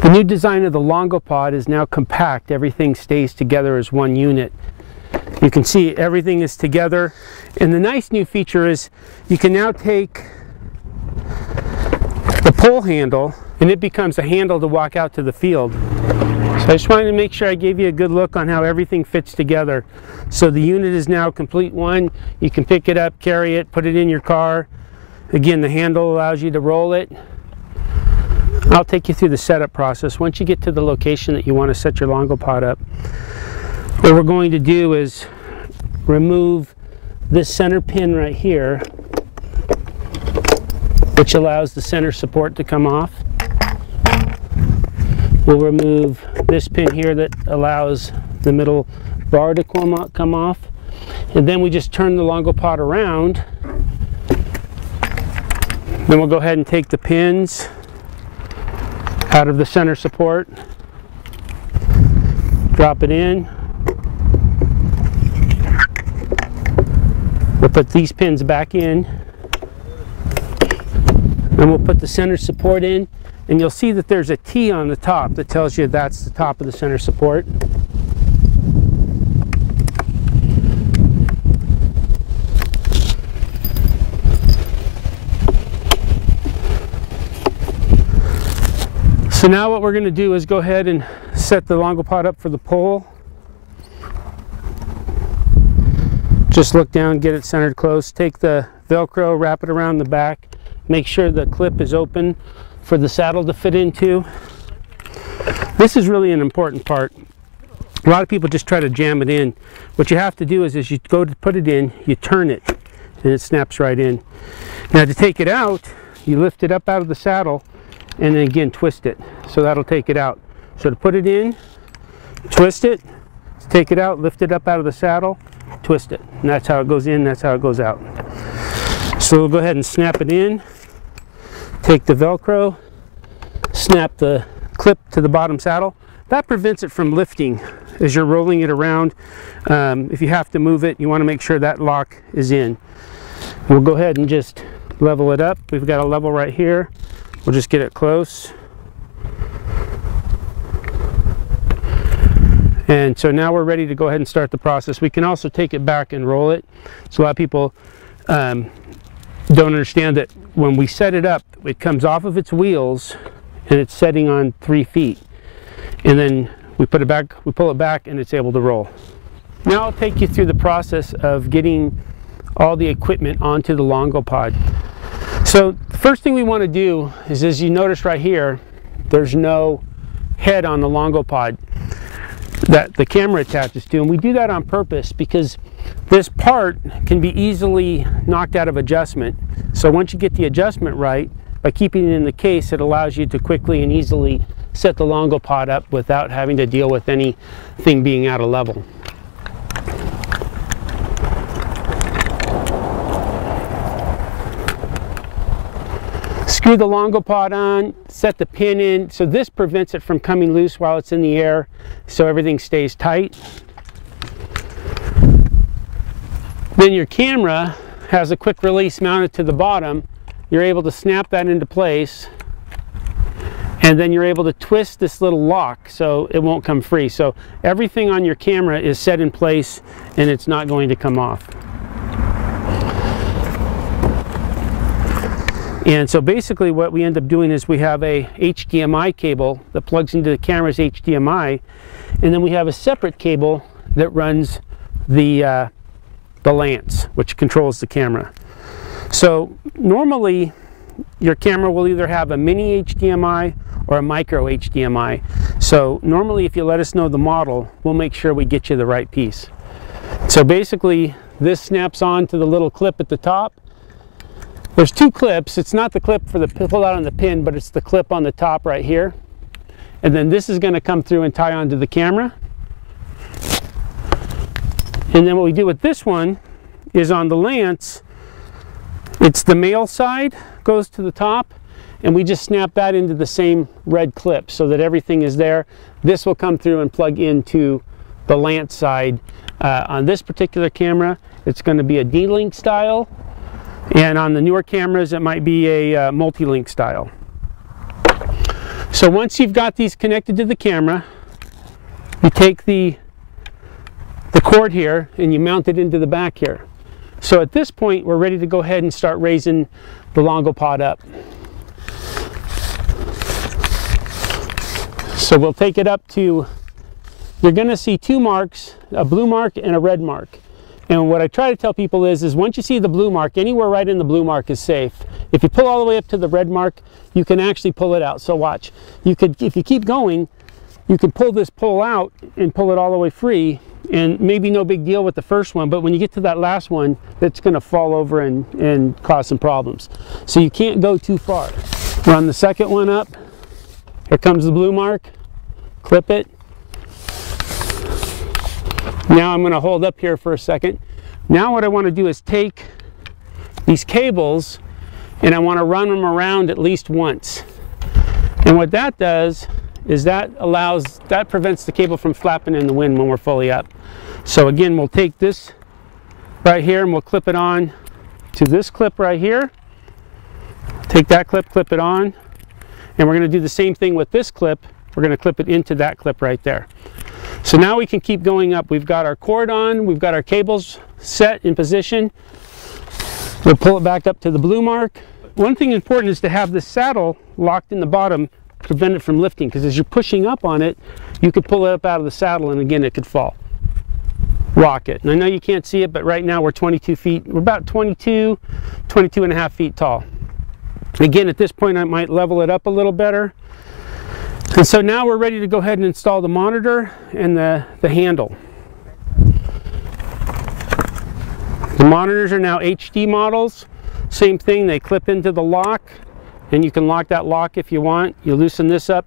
The new design of the Longopod is now compact. Everything stays together as one unit. You can see everything is together, and the nice new feature is you can now take the pull handle and it becomes a handle to walk out to the field. So I just wanted to make sure I gave you a good look on how everything fits together. So the unit is now complete one. You can pick it up, carry it, put it in your car. Again, the handle allows you to roll it. I'll take you through the setup process. Once you get to the location that you want to set your Longopod up, what we're going to do is remove this center pin right here, which allows the center support to come off. We'll remove this pin here that allows the middle bar to come off. And then we just turn the Longopod around. Then we'll go ahead and take the pins out of the center support, drop it in. We'll put these pins back in, and we'll put the center support in, and you'll see that there's a T on the top that tells you that's the top of the center support. So now what we're going to do is go ahead and set the Longopod up for the pull. Just look down, get it centered close, take the Velcro, wrap it around the back, make sure the clip is open for the saddle to fit into. This is really an important part. A lot of people just try to jam it in. What you have to do is as you go to put it in, you turn it and it snaps right in. Now to take it out, you lift it up out of the saddle and then again twist it. So that'll take it out. So to put it in, twist it, take it out, lift it up out of the saddle, twist it. And that's how it goes in, that's how it goes out. So we'll go ahead and snap it in, take the Velcro, snap the clip to the bottom saddle. That prevents it from lifting as you're rolling it around. If you have to move it, you want to make sure that lock is in. We'll go ahead and just level it up. We've got a level right here. We'll just get it close. And so now we're ready to go ahead and start the process. We can also take it back and roll it. So a lot of people don't understand that when we set it up, it comes off of its wheels and it's setting on 3 feet. And then we put it back, we pull it back, and it's able to roll. Now I'll take you through the process of getting all the equipment onto the Longopod. So the first thing we want to do is, as you notice right here, there's no head on the Longopod that the camera attaches to, and we do that on purpose because this part can be easily knocked out of adjustment. So once you get the adjustment right, by keeping it in the case, it allows you to quickly and easily set the Longopod up without having to deal with anything being out of level. Screw the Longopod on, set the pin in, so this prevents it from coming loose while it's in the air, so everything stays tight. Then your camera has a quick release mounted to the bottom. You're able to snap that into place, and then you're able to twist this little lock so it won't come free. So everything on your camera is set in place and it's not going to come off. And so basically what we end up doing is we have a HDMI cable that plugs into the camera's HDMI, and then we have a separate cable that runs the lance, which controls the camera. So normally your camera will either have a mini HDMI or a micro HDMI. So normally if you let us know the model, we'll make sure we get you the right piece. So basically this snaps on to the little clip at the top. There's 2 clips. It's not the clip for the pull out on the pin, but it's the clip on the top right here. And then this is going to come through and tie onto the camera. And then what we do with this one is on the lance, it's the male side goes to the top, and we just snap that into the same red clip so that everything is there. This will come through and plug into the lance side. On this particular camera, it's going to be a D-Link style. And on the newer cameras, it might be a multi-link style. So once you've got these connected to the camera, you take the cord here and you mount it into the back here. So at this point, we're ready to go ahead and start raising the Longopod up. So we'll take it up to, you're going to see two marks, a blue mark and a red mark. And what I try to tell people is once you see the blue mark, anywhere right in the blue mark is safe. If you pull all the way up to the red mark, you can actually pull it out. So watch, you could, if you keep going, you can pull this pole out and pull it all the way free, and maybe no big deal with the first one, but when you get to that last one, it's going to fall over and cause some problems. So you can't go too far. Run the second one up. Here comes the blue mark. Clip it. Now I'm going to hold up here for a second. Now what I want to do is take these cables and I want to run them around at least once. And what that does is that prevents the cable from flapping in the wind when we're fully up. So again, we'll take this right here and we'll clip it on to this clip right here. Take that clip, clip it on, and we're going to do the same thing with this clip. We're going to clip it into that clip right there. So now we can keep going up. We've got our cord on, we've got our cables set in position. We'll pull it back up to the blue mark. One thing important is to have the saddle locked in the bottom, prevent it from lifting, because as you're pushing up on it, you could pull it up out of the saddle and again it could fall. Lock it. And I know you can't see it, but right now we're 22 feet, we're about 22 and a half feet tall. Again, at this point I might level it up a little better. And so now we're ready to go ahead and install the monitor and the handle. The monitors are now HD models. Same thing, they clip into the lock, and you can lock that lock if you want. You loosen this up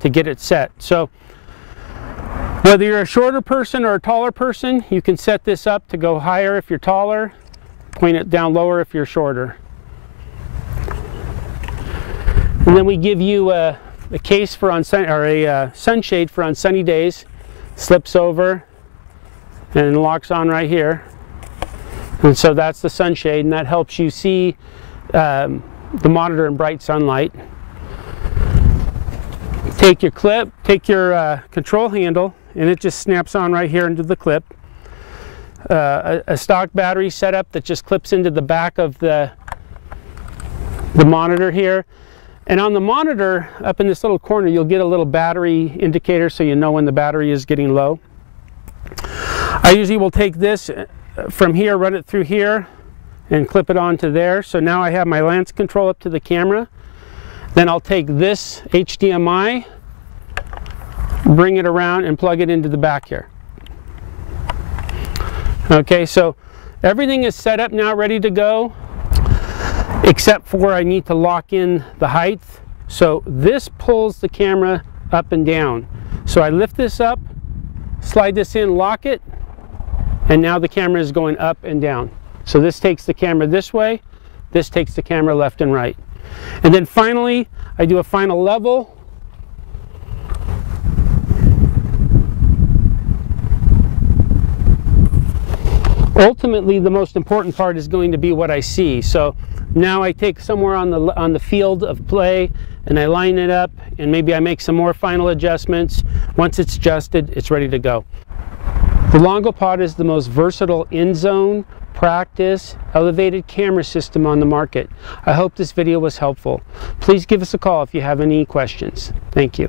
to get it set. So whether you're a shorter person or a taller person, you can set this up to go higher if you're taller, point it down lower if you're shorter. And then we give you a case for a sunshade for on sunny days. Slips over and locks on right here. And so that's the sunshade, and that helps you see the monitor in bright sunlight. Take your clip, take your control handle, and it just snaps on right here into the clip. A stock battery setup that just clips into the back of the monitor here. And on the monitor, up in this little corner, you'll get a little battery indicator so you know when the battery is getting low. I usually will take this from here, run it through here, and clip it onto there. So now I have my lance control up to the camera. Then I'll take this HDMI, bring it around, and plug it into the back here. Okay, so everything is set up now, ready to go, except for I need to lock in the height. So this pulls the camera up and down. So I lift this up, slide this in, lock it, and now the camera is going up and down. So this takes the camera this way, this takes the camera left and right. And then finally, I do a final level. Ultimately, the most important part is going to be what I see. So now I take somewhere on the field of play and I line it up, and maybe I make some more final adjustments. Once it's adjusted, it's ready to go. The Longopod is the most versatile in-zone, practice, elevated camera system on the market. I hope this video was helpful. Please give us a call if you have any questions. Thank you.